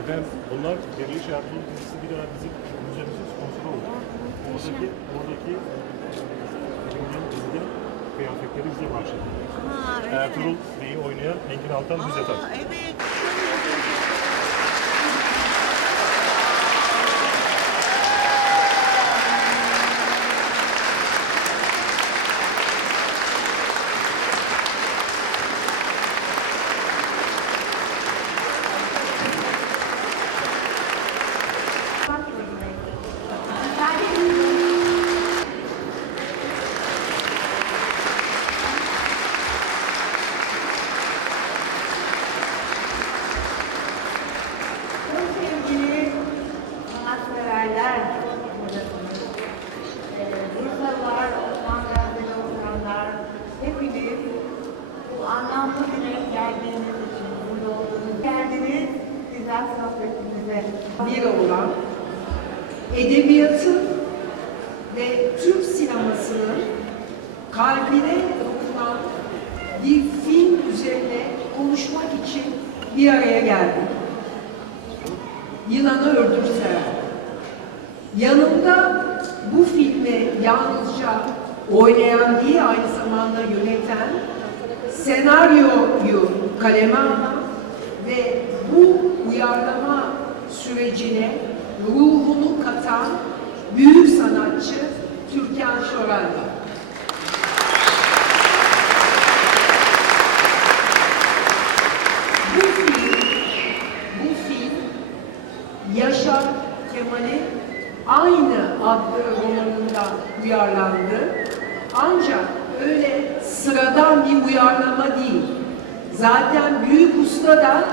Efendim bunlar Diriliş Ertuğrul dizisi bir dönem bizim müzemizin sponsoru oldu. Oradaki, oradaki filmlerin dizide kıyafetleri bize bağışladı. Ha, öyle mi? Ertuğrul Bey'i oynayan Engin Altan bize taktı. evet. Edebiyatın ve Türk sinemasının kalbine dokunan bir film üzerine konuşmak için bir araya geldik. Yılanı öldürseler. Yanımda bu filmi yalnızca oynayan değil aynı zamanda yöneten, senaryoyu kaleme alan ve bu uyarlama sürecine ruhunu katan büyük sanatçı Türkan Şoray var. Bu film, bu film Yaşar Kemal'in aynı adlı romanından uyarlandı. Ancak öyle sıradan bir uyarlama değil. Zaten büyük usta da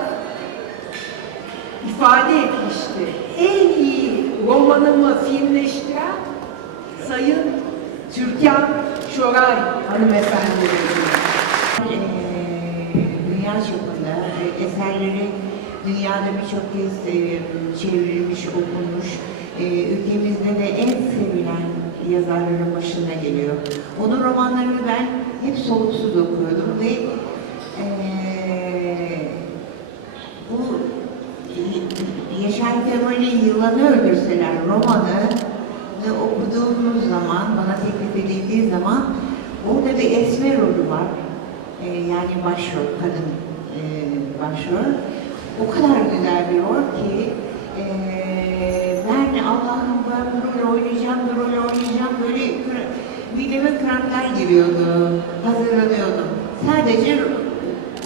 ifade etmişti. En iyi romanımı filmleştiren Sayın Türkan Şoray hanımefendi. Eee, dünya çapında e, eserleri dünyada birçok kez e, çevrilmiş, okunmuş. E, ülkemizde de en sevilen yazarların başında geliyor. Onun romanlarını ben hep soluksuz okuyordum ve eee, bu e, Kemal'in Yılanı Öldürseler romanı da okuduğumuz zaman, bana teklif edildiği zaman orada bir esmer rolü var. Ee, yani başrol, kadın e, başrol. O kadar güzel bir rol ki e, ben Allah'ım ben bu rolü oynayacağım, bu rolü oynayacağım böyle mideme kramplar giriyordu, hazırlanıyordum. Sadece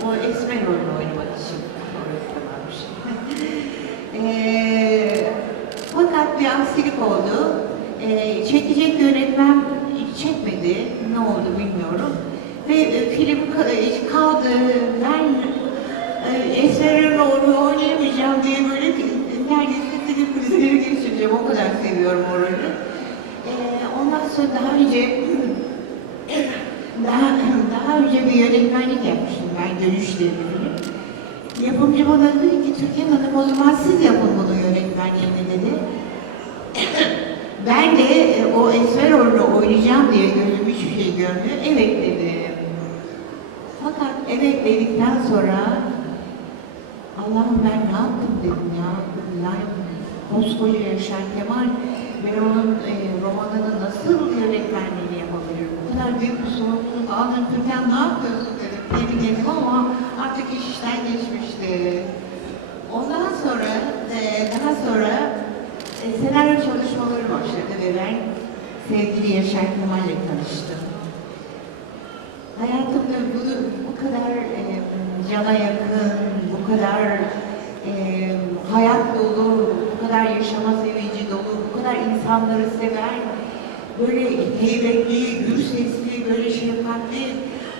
o esmer rolü oynamak için orası varmış. Eee, fakat bir aksilik oldu. Eee, çekecek yönetmen çekmedi. Ne oldu bilmiyorum. Ve e, film e, kaldı. Ben e, Esmer'in rolü oynayamayacağım diye böyle neredeyse sinir krizleri geçireceğim. O kadar seviyorum o rolü. Eee, ondan sonra daha önce daha, daha önce bir yönetmenlik yapmıştım ben Dönüş diye. Yapımcı bana dedi ki Türkan Hanım o zaman siz yapın bunu yönetmenliğini dedi. ben de e, o esmer rolünü oynayacağım diye gözüm hiçbir şey görmüyor. Evet dedim. Fakat evet dedikten sonra Allah'ım ben ne yaptım dedim ya. Yani koskoca Yaşar Kemal ben onun e, romanını nasıl yönetmenliğini yapabilirim? Bu kadar büyük bir sorumluluk aldın Türkan ne yapıyorsun dedim. Kendi kendime ama artık iş işten geçmişti. Ondan sonra, e, daha sonra e, senaryo çalışmaları başladı ve ben sevgili Yaşar Kemal'le tanıştım. Hayatımda bunu bu kadar e, cana yakın, bu kadar e, hayat dolu, bu kadar yaşama sevinci dolu, bu kadar insanları sever, böyle heybetli, gür sesli, böyle şefkatli.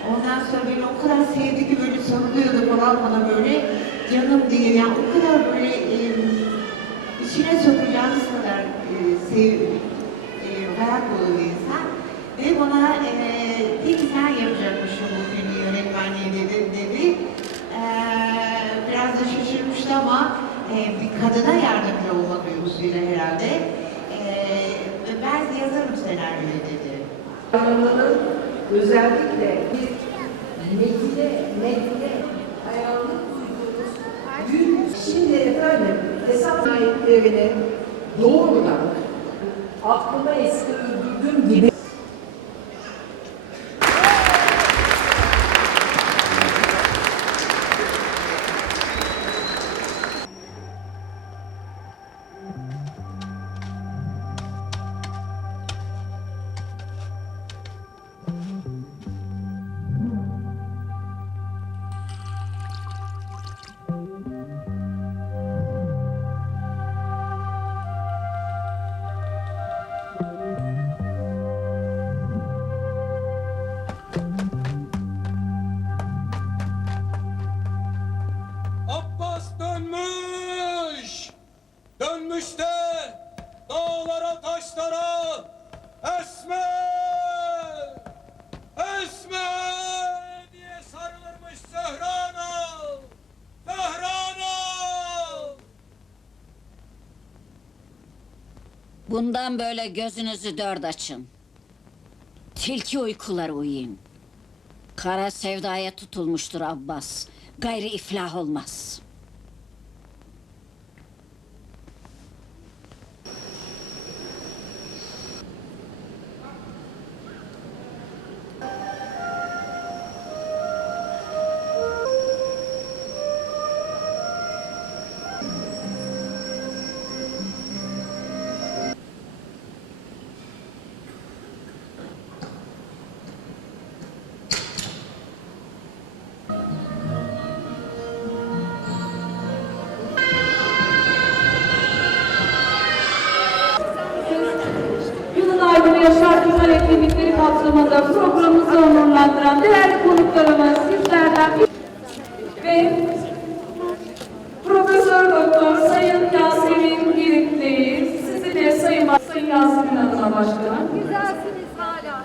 Ondan sonra beni o kadar sevdi ki böyle sarılıyordu falan bana böyle canım diye. Yani o kadar böyle e, içine sokacağınız kadar e, sev, e, hayat dolu bir insan. Ve bana e, tek sen yapacakmışım bu filmi yönetmenliği dedi. dedi. E, biraz da şaşırmıştı ama e, bir kadına yardımcı olma duygusuyla herhalde. E, ben yazarım senaryoyu dedi. Anlamanın özellikle bir metine, metne hayranlık duyduğunuz büyük. Şimdi efendim verdiklerini doğrudan aklıma eski öldürdüğüm gibi taşlara esme esme diye sarılırmış Zöhrana. Zöhrana. Bundan böyle gözünüzü dört açın. Tilki uykuları uyuyun. Kara sevdaya tutulmuştur Abbas. Gayri iflah olmaz. Etkinlikleri kapsamında programımızı onurlandıran değerli konuklarımız sizlerden ve Profesör Doktor Sayın Yasemin Giritli'yi sizi de Sayın, Sayın Yasemin adına başkanım Güzelsiniz hala.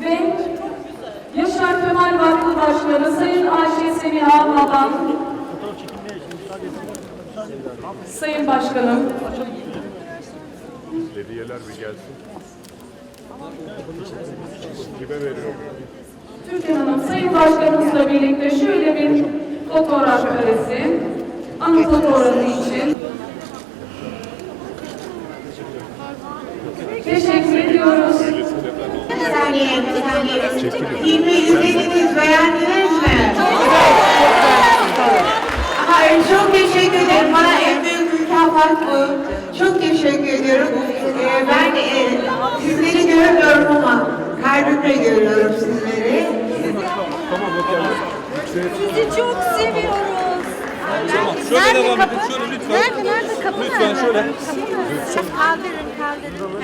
ve Yaşar Kemal Vakfı Başkanı Sayın Ayşe Semiha Baban Sayın Başkanım Hediyeler bir gelsin. Kime veriyorum? Türkan Hanım, Sayın Başkanımızla birlikte şöyle bir fotoğraf karesi, anı fotoğrafı için. Teşekkür ediyoruz. Bir saniye, bir saniye. Filmi izlediniz, beğendiniz mi? Hayır, çok teşekkür ederim. Bana en büyük mükafat bu. Çok teşekkür ediyorum. Ee, ben e, sizleri görmüyorum ama kalbimle görüyorum sizleri. Sizi çok seviyoruz. Şöyle devam edin. Şöyle lütfen. Nerede nerede kapı Lütfen şöyle. Kaldırın kaldırın.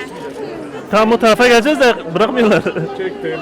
Tam o tarafa geleceğiz de bırakmıyorlar. Çektim.